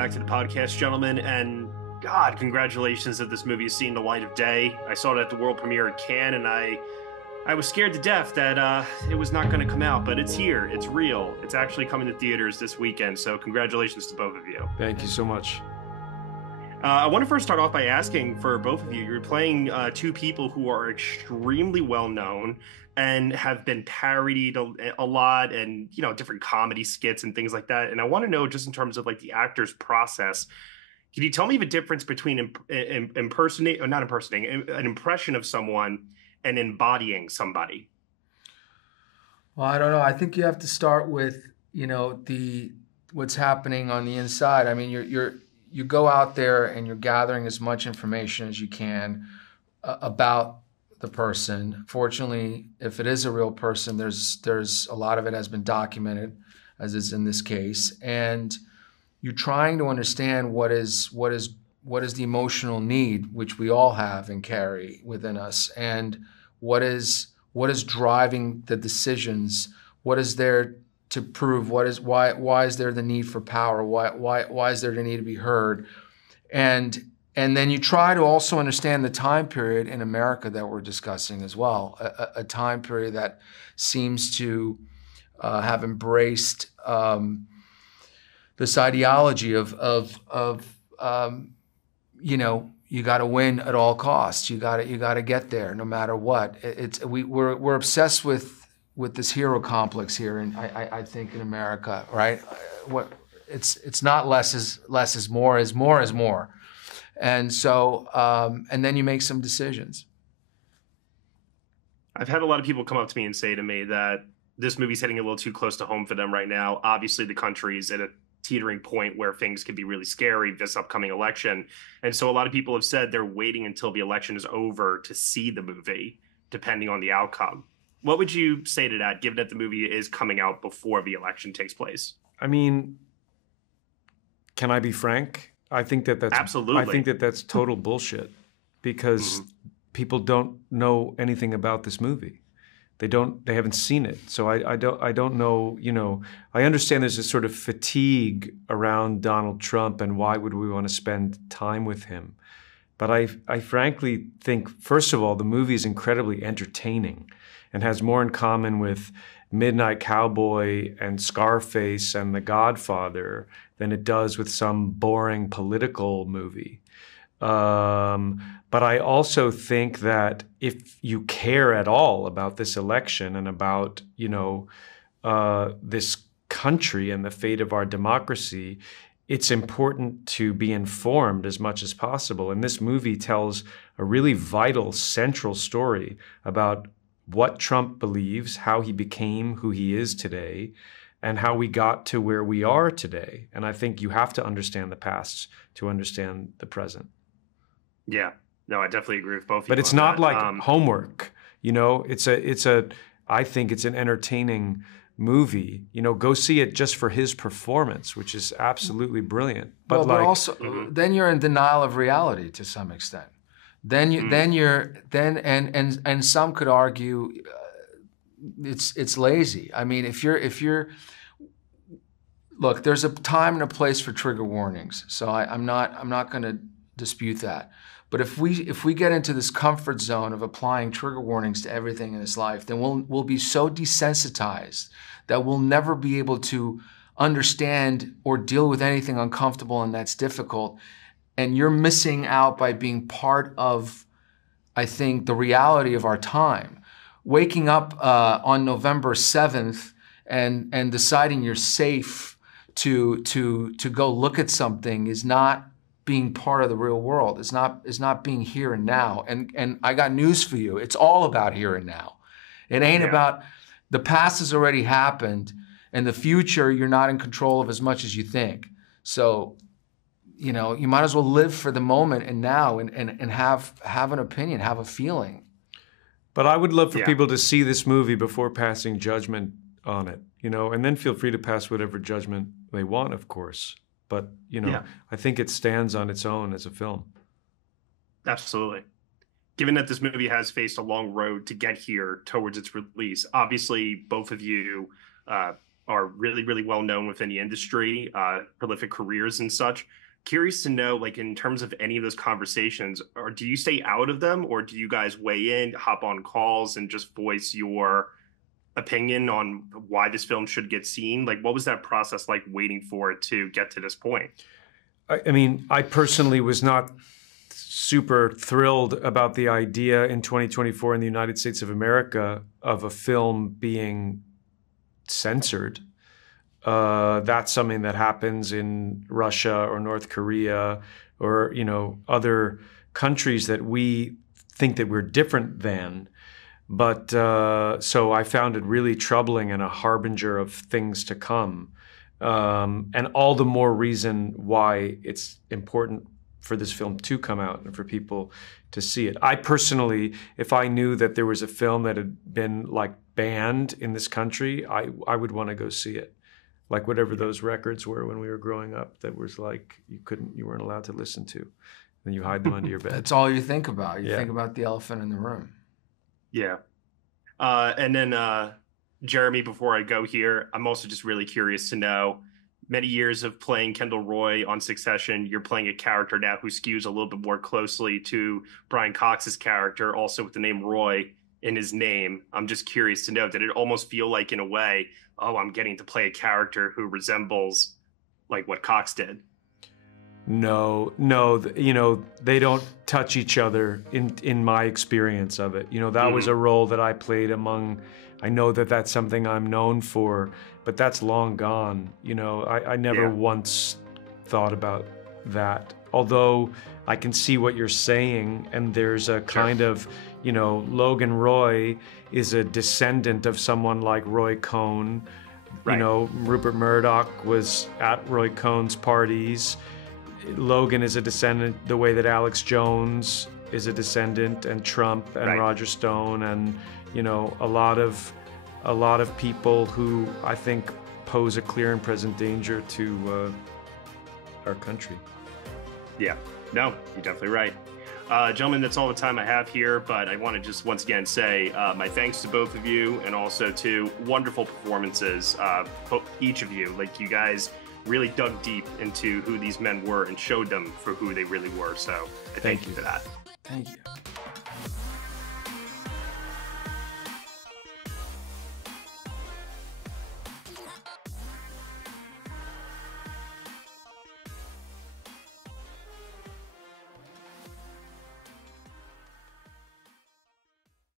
back to the podcast, gentlemen. And God, congratulations that this movie is seeing the light of day. I saw it at the world premiere at Cannes, and I was scared to death that it was not going to come out, but it's here. It's real. It's actually coming to theaters this weekend. So congratulations to both of you. Thank you so much. I want to first start off by asking for both of you. You're playing two people who are extremely well known and have been parodied a lot, and different comedy skits and things like that. And I want to know, just in terms of like the actor's process, can you tell me the difference between an impression of someone and embodying somebody? Well, I don't know. I think you have to start with what's happening on the inside. I mean, you go out there and you're gathering as much information as you can about the person. Fortunately, if it is a real person, there's a lot of it has been documented, as is in this case, and you're trying to understand what is the emotional need, which we all have and carry within us, and what is driving the decisions. What is there to prove? Why is there the need for power? Why is there the need to be heard? And then you try to also understand the time period in America that we're discussing as well, a time period that seems to have embraced this ideology of you got to win at all costs. You got to get there no matter what. We're obsessed with this hero complex here, and I think in America, right? It's not less is more, is more is more. And so, and then you make some decisions. I've had a lot of people come up to me and say to me that this movie's hitting a little too close to home for them right now. Obviously, the country is at a teetering point where things could be really scary this upcoming election. And so a lot of people have said they're waiting until the election is over to see the movie, depending on the outcome. What would you say to that, given that the movie is coming out before the election takes place? I mean, can I be frank? I think that's absolutely. I think that's total bullshit, because people don't know anything about this movie. They haven't seen it. So I don't know, I understand there's this sort of fatigue around Donald Trump and why would we want to spend time with him? But I frankly think, first of all, the movie is incredibly entertaining and has more in common with Midnight Cowboy and Scarface and The Godfather than it does with some boring political movie. But I also think that if you care at all about this election and about, this country and the fate of our democracy, it's important to be informed as much as possible. And this movie tells a really vital, central story about what Trump believes, how he became who he is today, and how we got to where we are today. And I think you have to understand the past to understand the present. Yeah, no, I definitely agree with both of you. But it's not like homework, I think it's an entertaining movie. Go see it just for his performance, which is absolutely brilliant. But also, then you're in denial of reality to some extent. And some could argue it's lazy. I mean, if you're look, there's a time and a place for trigger warnings. So I'm not going to dispute that. But if we get into this comfort zone of applying trigger warnings to everything in this life, then we'll be so desensitized that we'll never be able to understand or deal with anything uncomfortable and that's difficult. And you're missing out by being part of, I think, the reality of our time. Waking up on November 7th and deciding you're safe to go look at something is not being part of the real world. It's not being here and now. And I got news for you. It's all about here and now. It ain't about the past has already happened, and the future you're not in control of as much as you think. So, you might as well live for the moment and now and have an opinion, have a feeling. But I would love for people to see this movie before passing judgment on it, and then feel free to pass whatever judgment they want, of course. But, I think it stands on its own as a film. Absolutely. Given that this movie has faced a long road to get here towards its release, obviously both of you are are really, really well known within the industry, prolific careers and such. Curious to know, like, in terms of any of those conversations, or do you stay out of them, or do you guys weigh in, hop on calls, and just voice your opinion on why this film should get seen? Like, what was that process like, waiting for it to get to this point? I mean, I personally was not super thrilled about the idea in 2024 in the United States of America of a film being censored. That's something that happens in Russia or North Korea or, you know, other countries that we think that we're different than. But so I found it really troubling and a harbinger of things to come. And all the more reason why it's important for this film to come out and for people to see it. I personally, if I knew that there was a film that had been like banned in this country, I would want to go see it. Like whatever those records were when we were growing up that was like you weren't allowed to listen to. And you hide them under your bed. That's all you think about. You think about the elephant in the room. Yeah. And then Jeremy, before I go here, I'm also just really curious to know, many years of playing Kendall Roy on Succession, you're playing a character now who skews a little bit more closely to Brian Cox's character, also with the name Roy in his name. I'm just curious to know, did it almost feel like, in a way, oh, I'm getting to play a character who resembles like what Cox did? No, you know, they don't touch each other in my experience of it. You know, that was a role that I played among, I know that that's something I'm known for, but that's long gone. You know, I never once thought about that. Although I can see what you're saying, and there's a kind of, you know, Logan Roy is a descendant of someone like Roy Cohn. You know, Rupert Murdoch was at Roy Cohn's parties. Logan is a descendant the way that Alex Jones is a descendant, and Trump and Roger Stone, and, you know, a lot of people who I think pose a clear and present danger to our country. Yeah, no, you're definitely right. Gentlemen, that's all the time I have here, but I want to just once again say my thanks to both of you, and also to wonderful performances, each of you. Like, you guys really dug deep into who these men were and showed them for who they really were. So I thank you for that. Thank you.